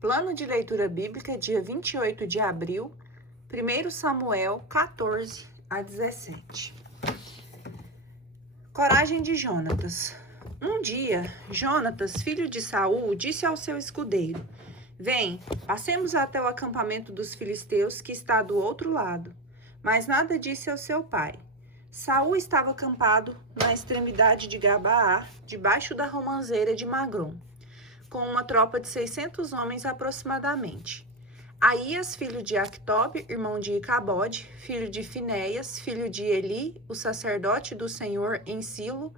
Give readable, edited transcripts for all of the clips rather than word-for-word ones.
Plano de leitura bíblica, dia 28 de abril, 1 Samuel 14 a 17. Coragem de Jonatas. Um dia, Jonatas, filho de Saul, disse ao seu escudeiro: Vem, passemos até o acampamento dos filisteus, que está do outro lado. Mas nada disse ao seu pai. Saul estava acampado na extremidade de Gabaá, debaixo da romanceira de Magrom, com uma tropa de 600 homens aproximadamente. Aías, filho de Actob, irmão de Icabode, filho de Finéias, filho de Eli, o sacerdote do Senhor em Silo,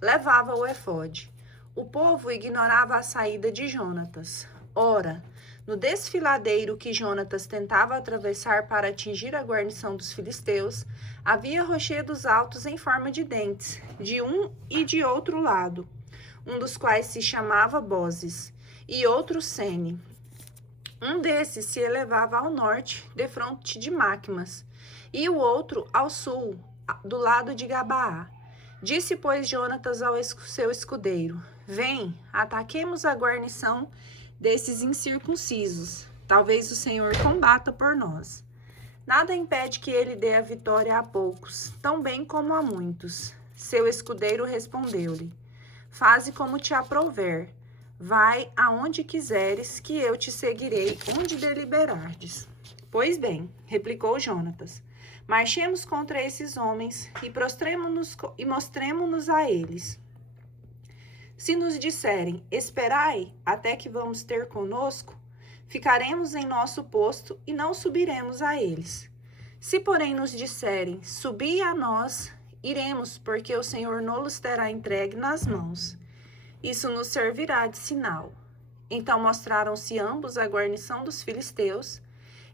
levava o efode. O povo ignorava a saída de Jonatas. Ora, no desfiladeiro que Jonatas tentava atravessar para atingir a guarnição dos filisteus, havia rochedos altos em forma de dentes, de um e de outro lado, um dos quais se chamava Bozes, e outro Sene. Um desses se elevava ao norte, defronte de Macmas, e o outro ao sul, do lado de Gabaá. Disse, pois, Jonatas ao seu escudeiro: Vem, ataquemos a guarnição desses incircuncisos. Talvez o Senhor combata por nós. Nada impede que ele dê a vitória a poucos, tão bem como a muitos. Seu escudeiro respondeu-lhe: Faze como te aprouver. Vai aonde quiseres, que eu te seguirei onde deliberardes. Pois bem, replicou Jonatas, marchemos contra esses homens e mostremo-nos a eles. Se nos disserem, esperai até que vamos ter conosco, ficaremos em nosso posto e não subiremos a eles. Se, porém, nos disserem, subi a nós, iremos, porque o Senhor nos terá entregue nas mãos. Isso nos servirá de sinal. Então mostraram-se ambos à guarnição dos filisteus.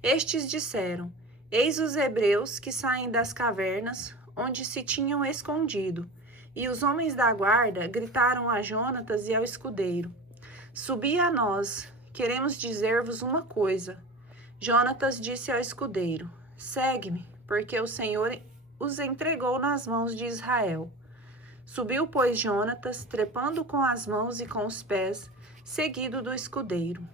Estes disseram: Eis os hebreus que saem das cavernas, onde se tinham escondido. E os homens da guarda gritaram a Jonatas e ao escudeiro: Subi a nós, queremos dizer-vos uma coisa. Jonatas disse ao escudeiro: Segue-me, porque o Senhor os entregou nas mãos de Israel. Subiu, pois, Jonatas, trepando com as mãos e com os pés, seguido do escudeiro.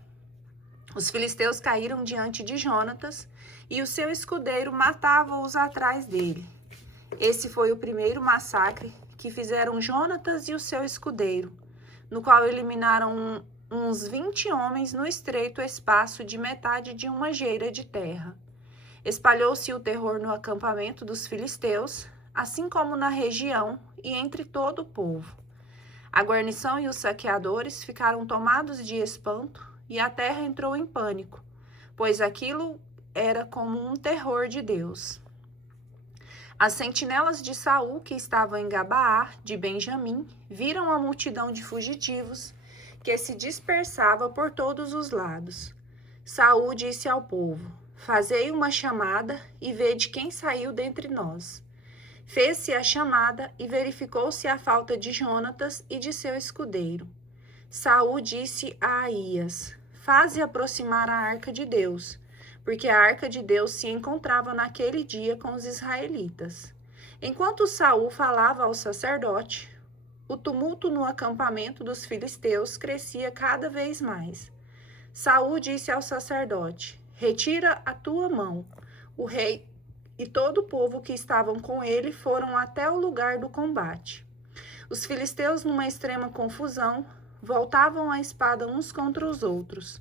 Os filisteus caíram diante de Jonatas, e o seu escudeiro matava-os atrás dele. Esse foi o primeiro massacre que fizeram Jonatas e o seu escudeiro, no qual eliminaram uns 20 homens no estreito espaço de metade de uma geira de terra. Espalhou-se o terror no acampamento dos filisteus, assim como na região e entre todo o povo. A guarnição e os saqueadores ficaram tomados de espanto e a terra entrou em pânico, pois aquilo era como um terror de Deus. As sentinelas de Saul, que estavam em Gabaá, de Benjamim, viram a multidão de fugitivos que se dispersava por todos os lados. Saul disse ao povo: Fazei uma chamada e vede quem saiu dentre nós. Fez-se a chamada e verificou-se a falta de Jonatas e de seu escudeiro. Saul disse a Aías: Faze aproximar a arca de Deus, porque a arca de Deus se encontrava naquele dia com os israelitas. Enquanto Saul falava ao sacerdote, o tumulto no acampamento dos filisteus crescia cada vez mais. Saul disse ao sacerdote: Retira a tua mão. O rei e todo o povo que estavam com ele foram até o lugar do combate. Os filisteus, numa extrema confusão, voltavam a espada uns contra os outros.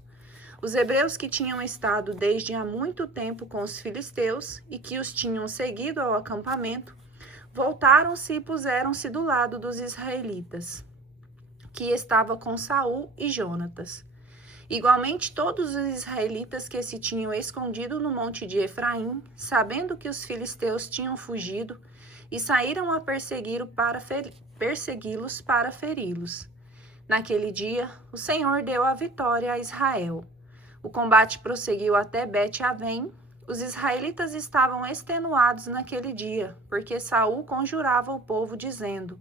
Os hebreus que tinham estado desde há muito tempo com os filisteus e que os tinham seguido ao acampamento, voltaram-se e puseram-se do lado dos israelitas, que estava com Saul e Jonatas. Igualmente, todos os israelitas que se tinham escondido no monte de Efraim, sabendo que os filisteus tinham fugido, e saíram a persegui-los para feri-los. Naquele dia, o Senhor deu a vitória a Israel. O combate prosseguiu até Bet-Avém. Os israelitas estavam extenuados naquele dia, porque Saul conjurava o povo, dizendo: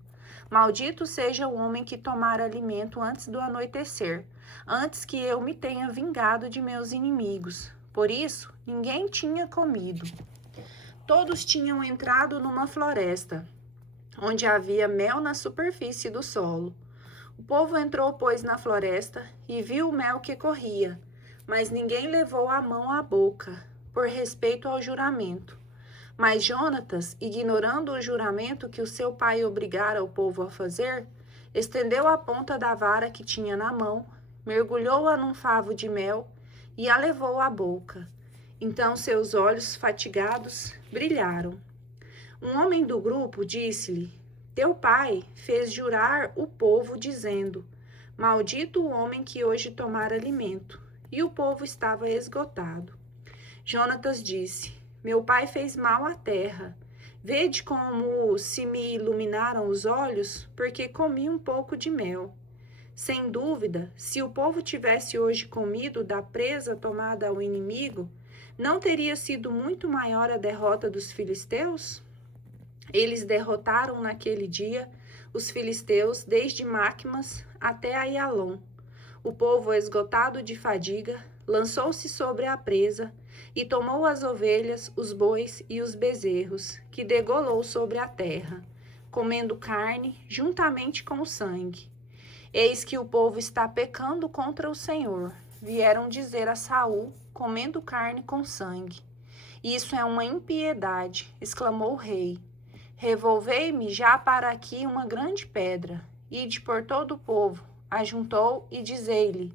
Maldito seja o homem que tomar alimento antes do anoitecer, antes que eu me tenha vingado de meus inimigos. Por isso, ninguém tinha comido. Todos tinham entrado numa floresta, onde havia mel na superfície do solo. O povo entrou, pois, na floresta e viu o mel que corria, mas ninguém levou a mão à boca, por respeito ao juramento. Mas Jonatas, ignorando o juramento que o seu pai obrigara o povo a fazer, estendeu a ponta da vara que tinha na mão, mergulhou-a num favo de mel e a levou à boca. Então seus olhos fatigados brilharam. Um homem do grupo disse-lhe: Teu pai fez jurar o povo, dizendo: Maldito o homem que hoje tomar alimento. E o povo estava esgotado. Jonatas disse: Meu pai fez mal à terra. Vede como se me iluminaram os olhos, porque comi um pouco de mel. Sem dúvida, se o povo tivesse hoje comido da presa tomada ao inimigo, não teria sido muito maior a derrota dos filisteus? Eles derrotaram naquele dia os filisteus desde Macmas até Aialon. O povo, esgotado de fadiga, lançou-se sobre a presa e tomou as ovelhas, os bois e os bezerros, que degolou sobre a terra, comendo carne juntamente com o sangue. Eis que o povo está pecando contra o Senhor. Vieram dizer a Saul, comendo carne com sangue. Isso é uma impiedade, exclamou o rei. Revolvei-me já para aqui uma grande pedra. Ide por todo o povo, ajuntou e dizei-lhe,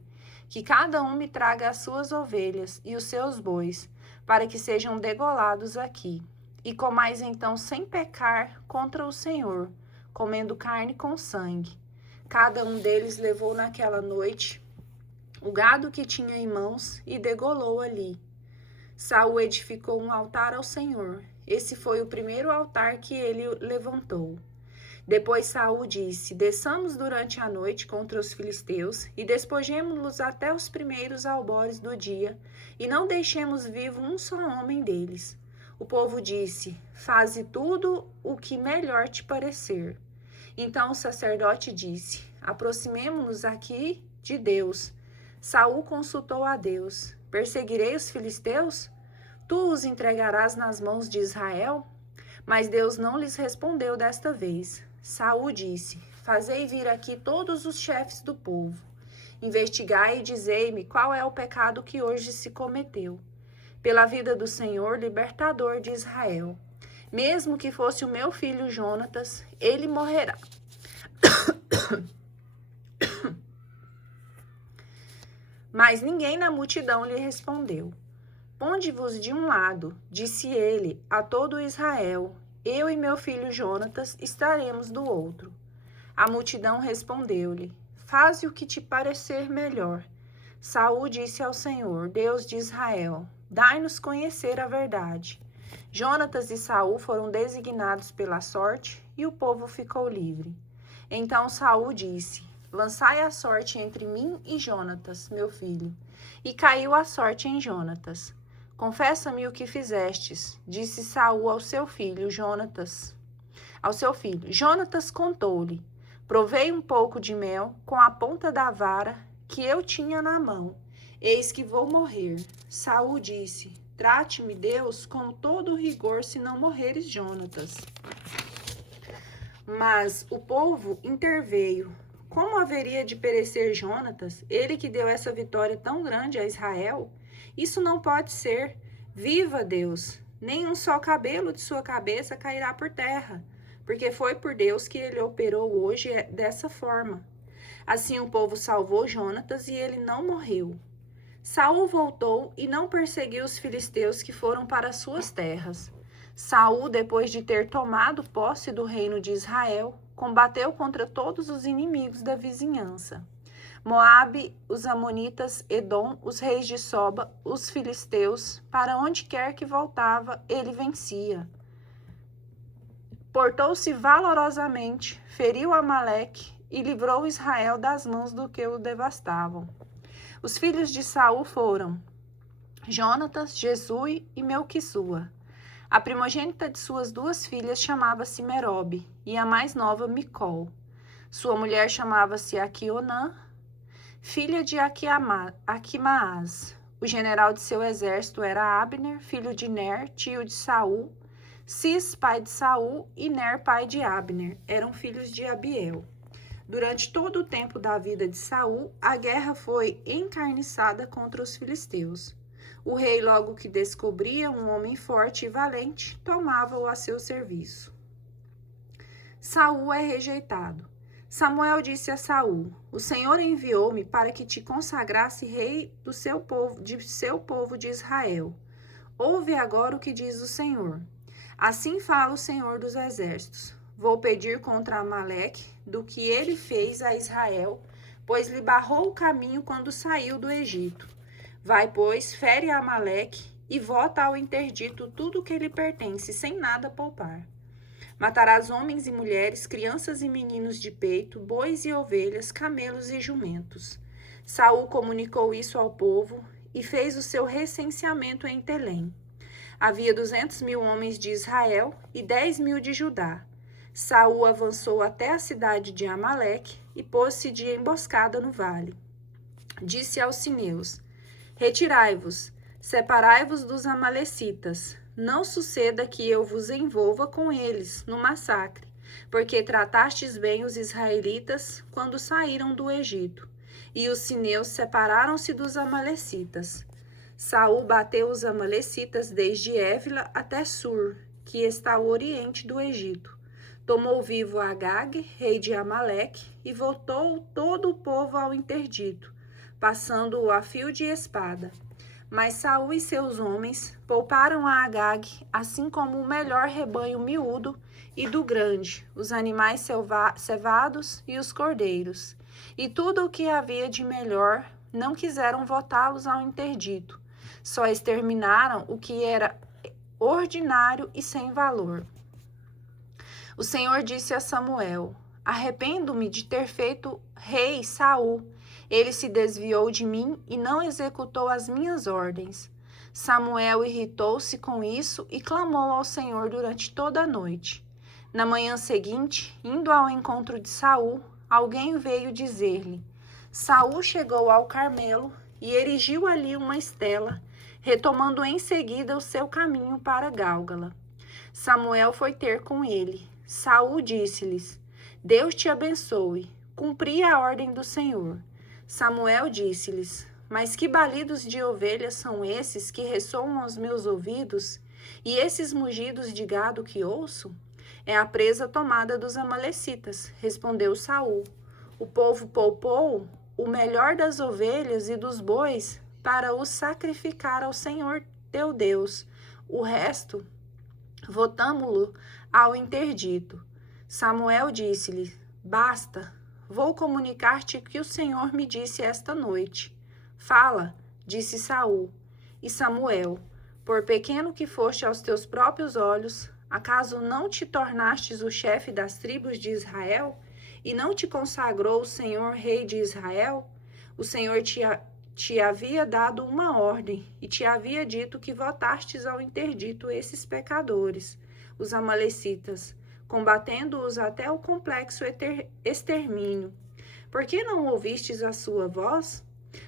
que cada um me traga as suas ovelhas e os seus bois, para que sejam degolados aqui. E comais então sem pecar contra o Senhor, comendo carne com sangue. Cada um deles levou naquela noite o gado que tinha em mãos e degolou ali. Saul edificou um altar ao Senhor. Esse foi o primeiro altar que ele levantou. Depois Saul disse: Desçamos durante a noite contra os filisteus e despojemo-los até os primeiros albores do dia, e não deixemos vivo um só homem deles. O povo disse: Faze tudo o que melhor te parecer. Então o sacerdote disse: Aproximemo-nos aqui de Deus. Saul consultou a Deus: Perseguirei os filisteus? Tu os entregarás nas mãos de Israel? Mas Deus não lhes respondeu desta vez. Saul disse: Fazei vir aqui todos os chefes do povo. Investigai e dizei-me qual é o pecado que hoje se cometeu. Pela vida do Senhor, libertador de Israel. Mesmo que fosse o meu filho Jonatas, ele morrerá. Mas ninguém na multidão lhe respondeu. Ponde-vos de um lado, disse ele, a todo Israel. Eu e meu filho Jonatas estaremos do outro. A multidão respondeu-lhe: Faze o que te parecer melhor. Saul disse ao Senhor, Deus de Israel: Dai-nos conhecer a verdade. Jonatas e Saul foram designados pela sorte e o povo ficou livre. Então Saul disse: Lançai a sorte entre mim e Jonatas, meu filho. E caiu a sorte em Jonatas. Confessa-me o que fizestes, disse Saul ao seu filho Jonatas. Jonatas contou-lhe: Provei um pouco de mel com a ponta da vara que eu tinha na mão. Eis que vou morrer. Saul disse: Trate-me Deus com todo o rigor, se não morreres, Jonatas. Mas o povo interveio. Como haveria de perecer Jonatas, ele que deu essa vitória tão grande a Israel? Isso não pode ser. Viva Deus! Nem um só cabelo de sua cabeça cairá por terra, porque foi por Deus que ele operou hoje dessa forma. Assim o povo salvou Jonatas e ele não morreu. Saul voltou e não perseguiu os filisteus que foram para suas terras. Saul, depois de ter tomado posse do reino de Israel, combateu contra todos os inimigos da vizinhança. Moabe, os amonitas, Edom, os reis de Soba, os filisteus, para onde quer que voltava, ele vencia. Portou-se valorosamente, feriu Amaleque e livrou Israel das mãos do que o devastavam. Os filhos de Saul foram Jonatas, Jesui e Melquissua. A primogênita de suas duas filhas chamava-se Merobe, e a mais nova Micol. Sua mulher chamava-se Aquionã, filha de Aquimaás. O general de seu exército era Abner, filho de Ner, tio de Saul. Cis, pai de Saul, e Ner, pai de Abner, eram filhos de Abiel. Durante todo o tempo da vida de Saul, a guerra foi encarniçada contra os filisteus. O rei, logo que descobria um homem forte e valente, tomava-o a seu serviço. Saul é rejeitado. Samuel disse a Saul: O Senhor enviou-me para que te consagrasse rei do seu povo de Israel. Ouve agora o que diz o Senhor. Assim fala o Senhor dos Exércitos: Vou pedir contra Amaleque do que ele fez a Israel, pois lhe barrou o caminho quando saiu do Egito. Vai, pois, fere a Amaleque e vota ao interdito tudo o que lhe pertence, sem nada poupar. Matarás homens e mulheres, crianças e meninos de peito, bois e ovelhas, camelos e jumentos. Saul comunicou isso ao povo e fez o seu recenseamento em Telém. Havia 200.000 homens de Israel e 10.000 de Judá. Saul avançou até a cidade de Amaleque e pôs-se de emboscada no vale. Disse aos sineus: Retirai-vos, separai-vos dos amalecitas. Não suceda que eu vos envolva com eles no massacre, porque tratastes bem os israelitas quando saíram do Egito. E os sineus separaram-se dos amalecitas. Saul bateu os amalecitas desde Évila até Sur, que está ao oriente do Egito. Tomou vivo Agag, rei de Amaleque, e voltou todo o povo ao interdito, passando-o a fio de espada. Mas Saul e seus homens pouparam a Agag, assim como o melhor rebanho miúdo e do grande, os animais cevados e os cordeiros. E tudo o que havia de melhor não quiseram votá-los ao interdito. Só exterminaram o que era ordinário e sem valor. O Senhor disse a Samuel: Arrependo-me de ter feito rei Saul. Ele se desviou de mim e não executou as minhas ordens. Samuel irritou-se com isso e clamou ao Senhor durante toda a noite. Na manhã seguinte, indo ao encontro de Saul, alguém veio dizer-lhe: Saul chegou ao Carmelo e erigiu ali uma estela, retomando em seguida o seu caminho para Gálgala. Samuel foi ter com ele. Saul disse-lhes: Deus te abençoe. Cumpri a ordem do Senhor. Samuel disse-lhes: Mas que balidos de ovelhas são esses que ressoam aos meus ouvidos, e esses mugidos de gado que ouço? É a presa tomada dos amalecitas, respondeu Saul. O povo poupou o melhor das ovelhas e dos bois para os sacrificar ao Senhor teu Deus. O resto votamo-lo ao interdito. Samuel disse-lhe: Basta, vou comunicar-te o que o Senhor me disse esta noite. Fala, disse Saul. E Samuel: Por pequeno que foste aos teus próprios olhos, acaso não te tornastes o chefe das tribos de Israel? E não te consagrou o Senhor rei de Israel? O Senhor te havia dado uma ordem e te havia dito que votastes ao interdito esses pecadores, os amalecitas, combatendo-os até o complexo extermínio. Por que não ouvistes a sua voz?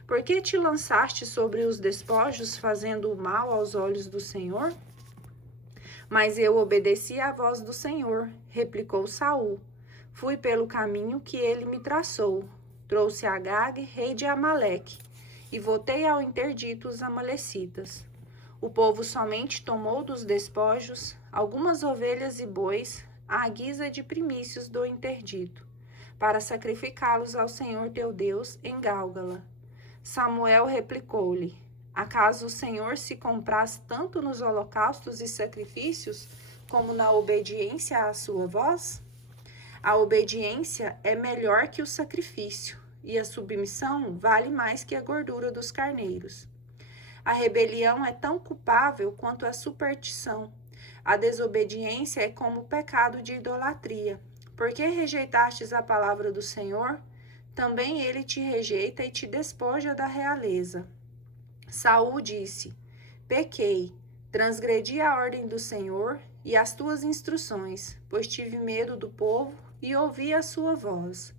Por que te lançaste sobre os despojos, fazendo o mal aos olhos do Senhor? Mas eu obedeci à voz do Senhor, replicou Saul. Fui pelo caminho que ele me traçou. Trouxe Agag, rei de Amaleque, e votei ao interdito os amalecitas. O povo somente tomou dos despojos algumas ovelhas e bois, à guisa de primícios do interdito, para sacrificá-los ao Senhor teu Deus em Gálgala. Samuel replicou-lhe: Acaso o Senhor se compraz tanto nos holocaustos e sacrifícios, como na obediência à sua voz? A obediência é melhor que o sacrifício, e a submissão vale mais que a gordura dos carneiros. A rebelião é tão culpável quanto a superstição. A desobediência é como o pecado de idolatria. Porque rejeitastes a palavra do Senhor, também ele te rejeita e te despoja da realeza. Saul disse: Pequei, transgredi a ordem do Senhor e as tuas instruções, pois tive medo do povo e ouvi a sua voz.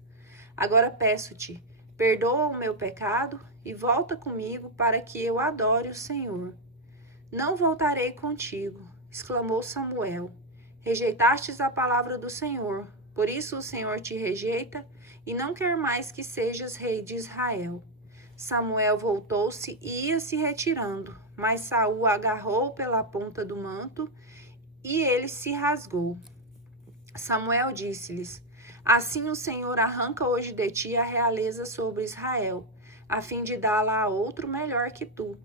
Agora peço-te, perdoa o meu pecado e volta comigo para que eu adore o Senhor. Não voltarei contigo, exclamou Samuel. Rejeitastes a palavra do Senhor, por isso o Senhor te rejeita e não quer mais que sejas rei de Israel. Samuel voltou-se e ia se retirando, mas Saul o agarrou pela ponta do manto e ele se rasgou. Samuel disse-lhes: Assim o Senhor arranca hoje de ti a realeza sobre Israel, a fim de dá-la a outro melhor que tu.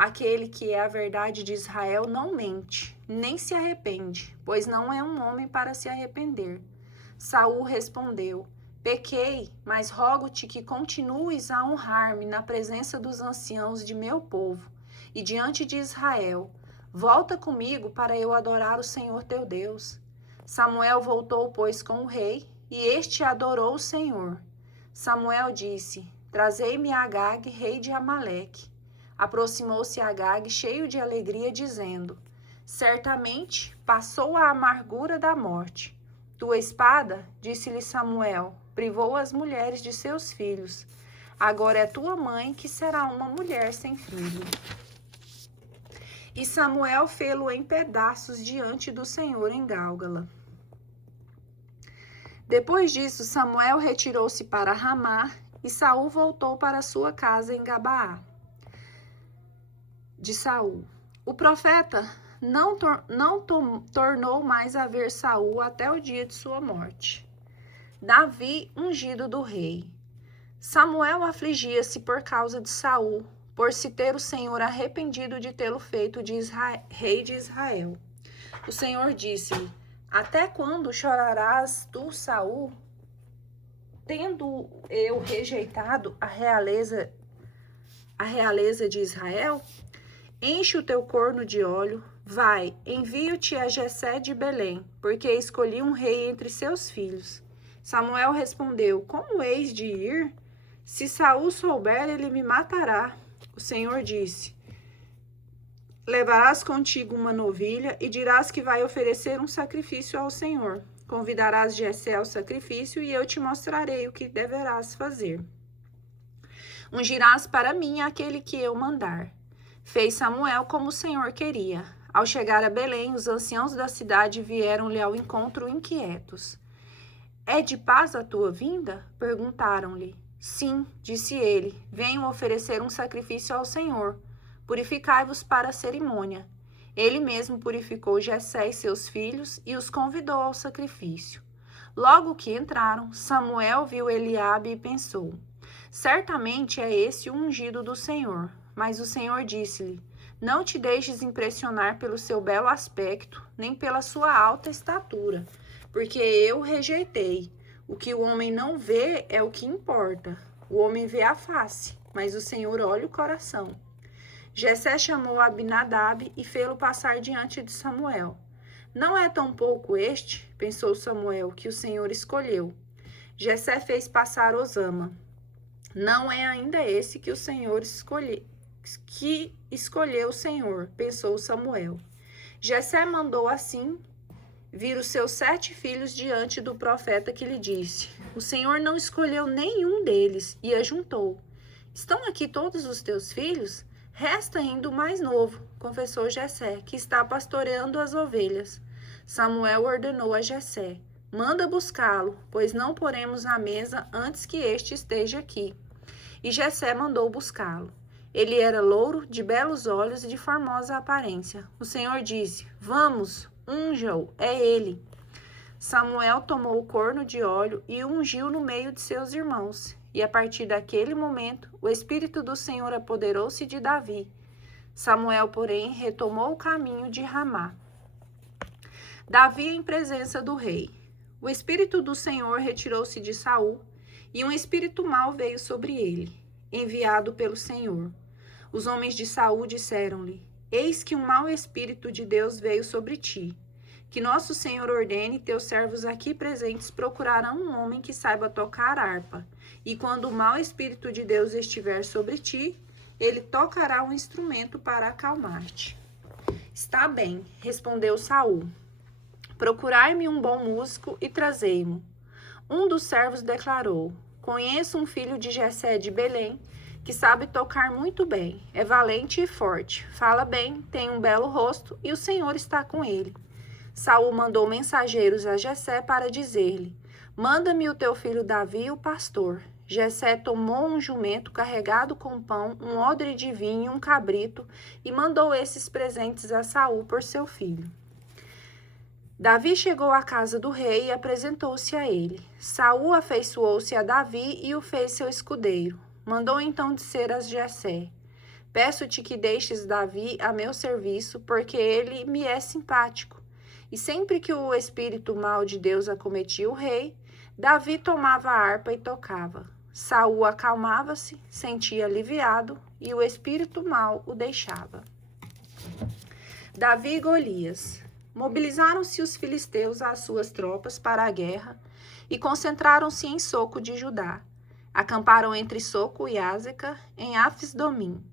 Aquele que é a verdade de Israel não mente, nem se arrepende, pois não é um homem para se arrepender. Saul respondeu: Pequei, mas rogo-te que continues a honrar-me na presença dos anciãos de meu povo e diante de Israel. Volta comigo para eu adorar o Senhor teu Deus. Samuel voltou, pois, com o rei, e este adorou o Senhor. Samuel disse: Trazei-me Agag, rei de Amaleque. Aproximou-se Agag, cheio de alegria, dizendo: Certamente passou a amargura da morte. Tua espada, disse-lhe Samuel, privou as mulheres de seus filhos. Agora é tua mãe que será uma mulher sem filho. E Samuel fê-lo em pedaços diante do Senhor em Gálgala. Depois disso, Samuel retirou-se para Ramá, e Saul voltou para sua casa em Gabaá de Saul. O profeta não tornou mais a ver Saul até o dia de sua morte. Davi, ungido do rei. Samuel afligia-se por causa de Saul, por se ter o Senhor arrependido de tê-lo feito rei de Israel. O Senhor disse-lhe: Até quando chorarás tu, Saul, tendo eu rejeitado a realeza de Israel? Enche o teu corno de óleo, vai, envio-te a Jessé de Belém, porque escolhi um rei entre seus filhos. Samuel respondeu: Como hei de ir? Se Saul souber, ele me matará. O Senhor disse: Levarás contigo uma novilha e dirás que vai oferecer um sacrifício ao Senhor. Convidarás Jessé ao sacrifício e eu te mostrarei o que deverás fazer. Ungirás para mim aquele que eu mandar. Fez Samuel como o Senhor queria. Ao chegar a Belém, os anciãos da cidade vieram-lhe ao encontro inquietos. É de paz a tua vinda? Perguntaram-lhe. Sim, disse ele, venho oferecer um sacrifício ao Senhor. Purificai-vos para a cerimônia. Ele mesmo purificou Jessé e seus filhos e os convidou ao sacrifício. Logo que entraram, Samuel viu Eliabe e pensou: Certamente é esse o ungido do Senhor. Mas o Senhor disse-lhe: Não te deixes impressionar pelo seu belo aspecto, nem pela sua alta estatura, porque eu rejeitei. O que o homem não vê é o que importa. O homem vê a face, mas o Senhor olha o coração. Jessé chamou Abinadab e fê-lo passar diante de Samuel. Não é tampouco este, pensou Samuel, que o Senhor escolheu. Jessé fez passar Osama. Não é ainda esse que o Senhor escolheu o Senhor, pensou Samuel. Jessé mandou assim vir os seus 7 filhos diante do profeta, que lhe disse: O Senhor não escolheu nenhum deles, e ajuntou: Estão aqui todos os teus filhos? Resta ainda o mais novo, confessou Jessé, que está pastoreando as ovelhas. Samuel ordenou a Jessé: Manda buscá-lo, pois não poremos à mesa antes que este esteja aqui. E Jessé mandou buscá-lo. Ele era louro, de belos olhos e de formosa aparência. O Senhor disse: Vamos, unja-o, é ele. Samuel tomou o corno de óleo e o ungiu no meio de seus irmãos. E a partir daquele momento, o Espírito do Senhor apoderou-se de Davi. Samuel, porém, retomou o caminho de Ramá. Davi em presença do rei. O Espírito do Senhor retirou-se de Saul, e um espírito mau veio sobre ele, enviado pelo Senhor. Os homens de Saul disseram-lhe: Eis que um mau espírito de Deus veio sobre ti. Que nosso Senhor ordene, teus servos aqui presentes procurarão um homem que saiba tocar harpa. E quando o mau espírito de Deus estiver sobre ti, ele tocará um instrumento para acalmar-te. Está bem, respondeu Saul. Procurai-me um bom músico e trazei-mo. Um dos servos declarou: Conheço um filho de Jessé de Belém, que sabe tocar muito bem, é valente e forte, fala bem, tem um belo rosto e o Senhor está com ele. Saul mandou mensageiros a Jessé para dizer-lhe: Manda-me o teu filho Davi, o pastor. Jessé tomou um jumento carregado com pão, um odre de vinho e um cabrito, e mandou esses presentes a Saul por seu filho. Davi chegou à casa do rei e apresentou-se a ele. Saul afeiçoou-se a Davi e o fez seu escudeiro. Mandou então dizer a Jessé: Peço-te que deixes Davi a meu serviço, porque ele me é simpático. E sempre que o espírito mau de Deus acometia o rei, Davi tomava a harpa e tocava. Saul acalmava-se, sentia aliviado, e o espírito mau o deixava. Davi e Golias. Mobilizaram-se os filisteus às suas tropas para a guerra e concentraram-se em Soco de Judá. Acamparam entre Soco e Ázeca, em Afes-Domim.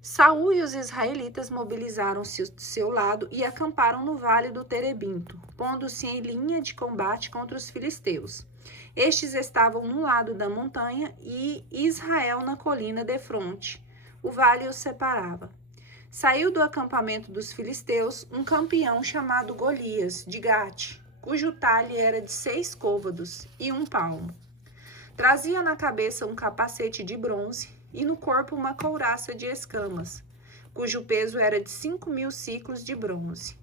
Saul e os israelitas mobilizaram-se do seu lado e acamparam no vale do Terebinto, pondo-se em linha de combate contra os filisteus. Estes estavam no lado da montanha e Israel na colina defronte. O vale os separava. Saiu do acampamento dos filisteus um campeão chamado Golias, de Gate, cujo talhe era de 6 côvados e 1 palmo. Trazia na cabeça um capacete de bronze e no corpo uma couraça de escamas, cujo peso era de 5.000 siclos de bronze.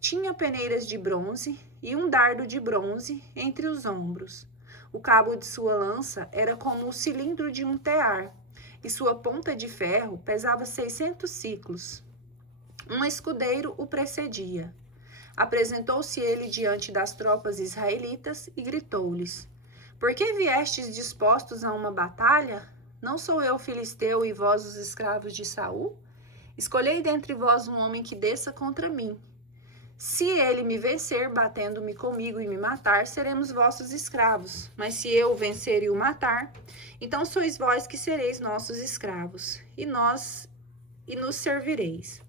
Tinha peneiras de bronze e um dardo de bronze entre os ombros. O cabo de sua lança era como o cilindro de um tear, e sua ponta de ferro pesava 600 siclos. Um escudeiro o precedia. Apresentou-se ele diante das tropas israelitas e gritou-lhes: Por que viestes dispostos a uma batalha? Não sou eu filisteu e vós os escravos de Saul? Escolhei dentre vós um homem que desça contra mim. Se ele me vencer, batendo-me comigo e me matar, seremos vossos escravos. Mas se eu o vencer e o matar, então sois vós que sereis nossos escravos, e nos servireis.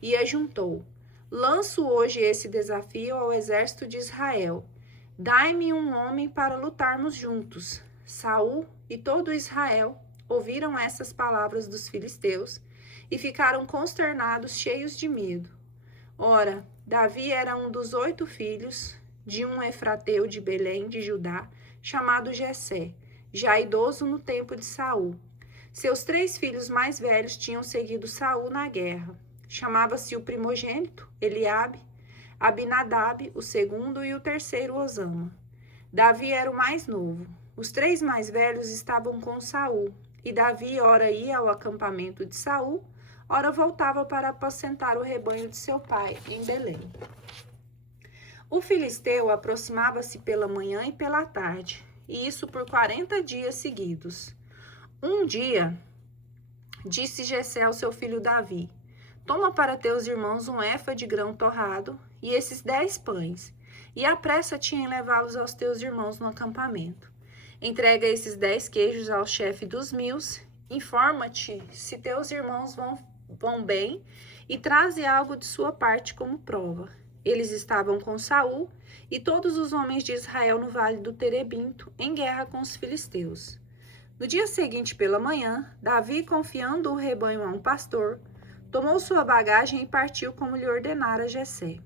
E ajuntou: Lanço hoje esse desafio ao exército de Israel. Dai-me um homem para lutarmos juntos. Saul e todo Israel ouviram essas palavras dos filisteus e ficaram consternados, cheios de medo. Ora, Davi era um dos 8 filhos de um efrateu de Belém de Judá, chamado Jessé, já idoso no tempo de Saul. Seus 3 filhos mais velhos tinham seguido Saul na guerra. Chamava-se o primogênito, Eliabe, Abinadab, o segundo, e o terceiro, Osama. Davi era o mais novo. Os 3 mais velhos estavam com Saul, e Davi ora ia ao acampamento de Saul, ora voltava para apacentar o rebanho de seu pai, em Belém. O filisteu aproximava-se pela manhã e pela tarde, e isso por 40 dias seguidos. Um dia, disse Jessé ao seu filho Davi: Toma para teus irmãos um efa de grão torrado e esses 10 pães, e apressa-te em levá-los aos teus irmãos no acampamento. Entrega esses 10 queijos ao chefe dos 1000, informa-te se teus irmãos vão bem e traze algo de sua parte como prova. Eles estavam com Saul e todos os homens de Israel no vale do Terebinto, em guerra com os filisteus. No dia seguinte pela manhã, Davi, confiando o rebanho a um pastor, tomou sua bagagem e partiu como lhe ordenara Jessé.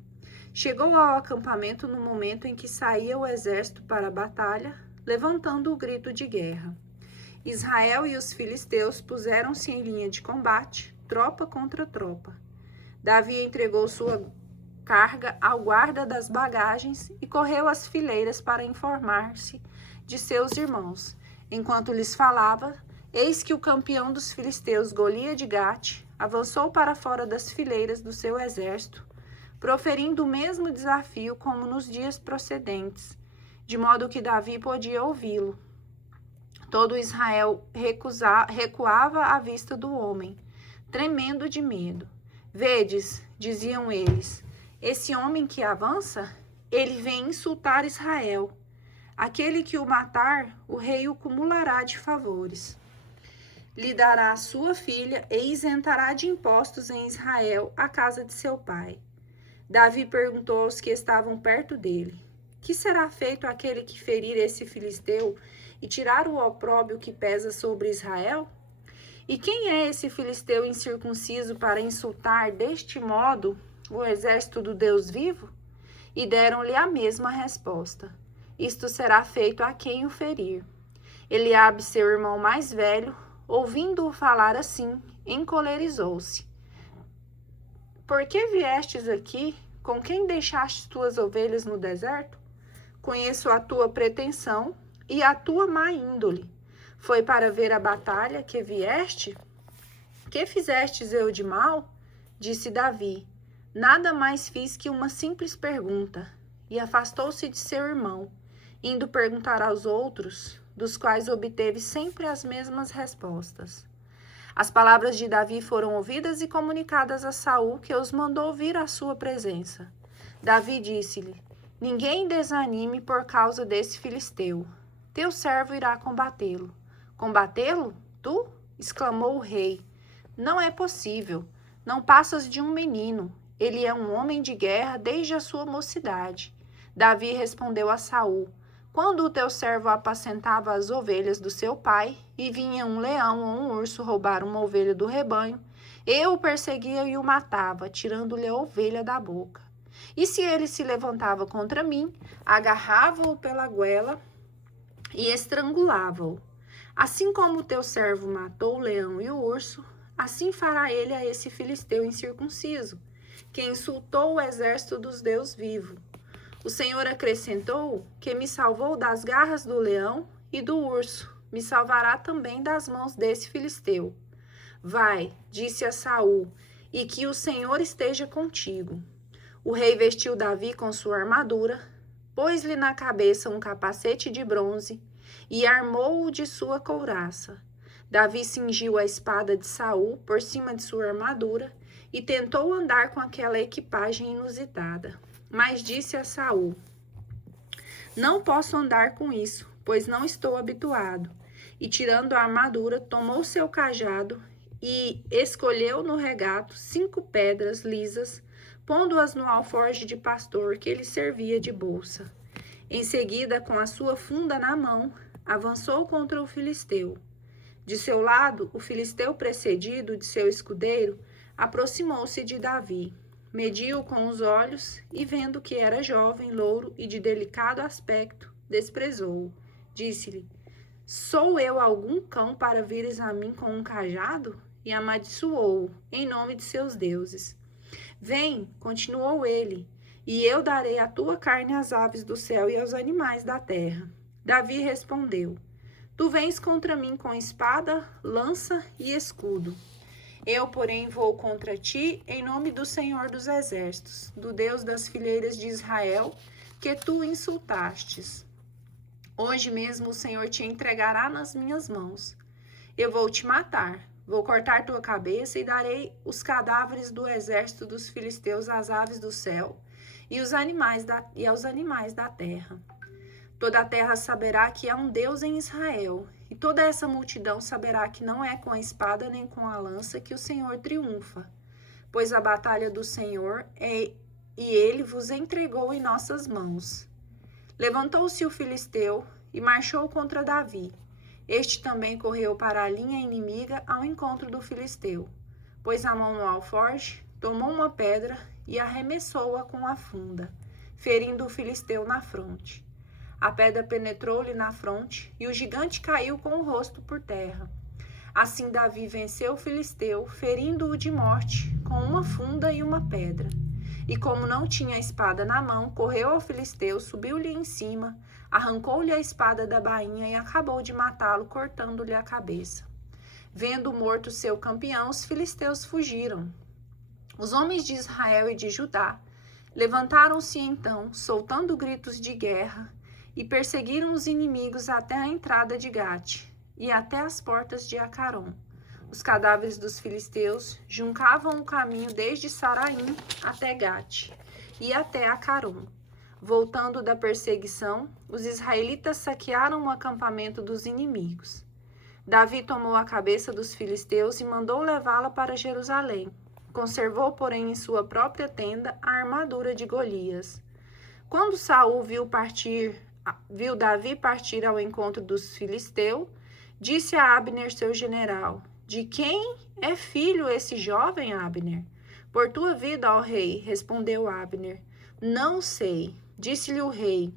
Chegou ao acampamento no momento em que saía o exército para a batalha, levantando o grito de guerra. Israel e os filisteus puseram-se em linha de combate, tropa contra tropa. Davi entregou sua carga ao guarda das bagagens e correu às fileiras para informar-se de seus irmãos. Enquanto lhes falava, eis que o campeão dos filisteus, Golias de Gate, avançou para fora das fileiras do seu exército, proferindo o mesmo desafio como nos dias precedentes, de modo que Davi podia ouvi-lo. Todo Israel recuava à vista do homem, tremendo de medo. Vedes, diziam eles, esse homem que avança, ele vem insultar Israel. Aquele que o matar, o rei o cumulará de favores. Lhe dará a sua filha e isentará de impostos em Israel a casa de seu pai. Davi perguntou aos que estavam perto dele: Que será feito àquele que ferir esse filisteu e tirar o opróbrio que pesa sobre Israel? E quem é esse filisteu incircunciso para insultar deste modo o exército do Deus vivo? E deram-lhe a mesma resposta. isto será feito a quem o ferir. Eliabe, seu irmão mais velho, ouvindo-o falar assim, encolerizou-se. Por que viestes aqui? Com quem deixaste tuas ovelhas no deserto? Conheço a tua pretensão e a tua má índole. Foi para ver a batalha que vieste? Que fizestes eu de mal? Disse Davi. Nada mais fiz que uma simples pergunta. E afastou-se de seu irmão, indo perguntar aos outros, dos quais obteve sempre as mesmas respostas. As palavras de Davi foram ouvidas e comunicadas a Saul, que os mandou vir à sua presença. Davi disse-lhe: Ninguém desanime por causa desse filisteu. Teu servo irá combatê-lo. Combatê-lo? Tu? Exclamou o rei. Não é possível. Não passas de um menino. Ele é um homem de guerra desde a sua mocidade. Davi respondeu a Saul: Quando o teu servo apacentava as ovelhas do seu pai, e vinha um leão ou um urso roubar uma ovelha do rebanho, eu o perseguia e o matava, tirando-lhe a ovelha da boca. E se ele se levantava contra mim, agarrava-o pela goela e estrangulava-o. Assim como o teu servo matou o leão e o urso, assim fará ele a esse filisteu incircunciso, que insultou o exército dos Deus vivos. O Senhor acrescentou que me salvou das garras do leão e do urso, me salvará também das mãos desse filisteu. Vai, disse a Saul, e que o Senhor esteja contigo. O rei vestiu Davi com sua armadura, pôs-lhe na cabeça um capacete de bronze e armou-o de sua couraça. Davi cingiu a espada de Saul por cima de sua armadura e tentou andar com aquela equipagem inusitada. Mas disse a Saul: Não posso andar com isso, pois não estou habituado. E tirando a armadura, tomou seu cajado e escolheu no regato 5 pedras lisas, pondo-as no alforje de pastor que lhe servia de bolsa. Em seguida, com a sua funda na mão, avançou contra o filisteu. De seu lado, o filisteu, precedido de seu escudeiro, aproximou-se de Davi. Mediu-o com os olhos e, vendo que era jovem, louro e de delicado aspecto, desprezou-o. Disse-lhe: Sou eu algum cão para vires a mim com um cajado? E amaldiçoou-o em nome de seus deuses. Vem, continuou ele, e eu darei a tua carne às aves do céu e aos animais da terra. Davi respondeu: Tu vens contra mim com espada, lança e escudo. Eu, porém, vou contra ti em nome do Senhor dos Exércitos, do Deus das fileiras de Israel, que tu insultastes. Hoje mesmo o Senhor te entregará nas minhas mãos. Eu vou te matar, vou cortar tua cabeça e darei os cadáveres do exército dos filisteus às aves do céu e aos animais da terra. Toda a terra saberá que há um Deus em Israel, e toda essa multidão saberá que não é com a espada nem com a lança que o Senhor triunfa, pois a batalha do Senhor é e ele vos entregou em nossas mãos. Levantou-se o filisteu e marchou contra Davi. Este também correu para a linha inimiga ao encontro do filisteu. Pôs a mão no alforje, tomou uma pedra e arremessou-a com a funda, ferindo o filisteu na fronte. A pedra penetrou-lhe na fronte e o gigante caiu com o rosto por terra. Assim Davi venceu o filisteu, ferindo-o de morte com uma funda e uma pedra. E como não tinha a espada na mão, correu ao filisteu, subiu-lhe em cima, arrancou-lhe a espada da bainha e acabou de matá-lo, cortando-lhe a cabeça. Vendo morto seu campeão, os filisteus fugiram. Os homens de Israel e de Judá levantaram-se então, soltando gritos de guerra, e perseguiram os inimigos até a entrada de Gate e até as portas de Acaron. Os cadáveres dos filisteus juncavam o caminho desde Saraim até Gate e até Acaron. Voltando da perseguição, os israelitas saquearam o acampamento dos inimigos. Davi tomou a cabeça dos filisteus e mandou levá-la para Jerusalém. Conservou, porém, em sua própria tenda a armadura de Golias. Quando Saul viu Davi partir ao encontro dos filisteus, disse a Abner, seu general: De quem é filho esse jovem, Abner? Por tua vida, ó rei, respondeu Abner. Não sei, disse-lhe o rei.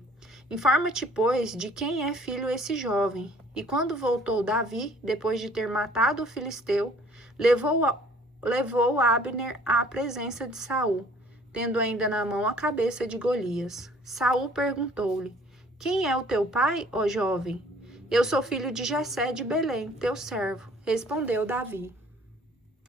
Informa-te, pois, de quem é filho esse jovem. E quando voltou Davi, depois de ter matado o filisteu, levou Abner à presença de Saul, tendo ainda na mão a cabeça de Golias. Saul perguntou-lhe: Quem é o teu pai, ó jovem? Eu sou filho de Jessé de Belém, teu servo, respondeu Davi.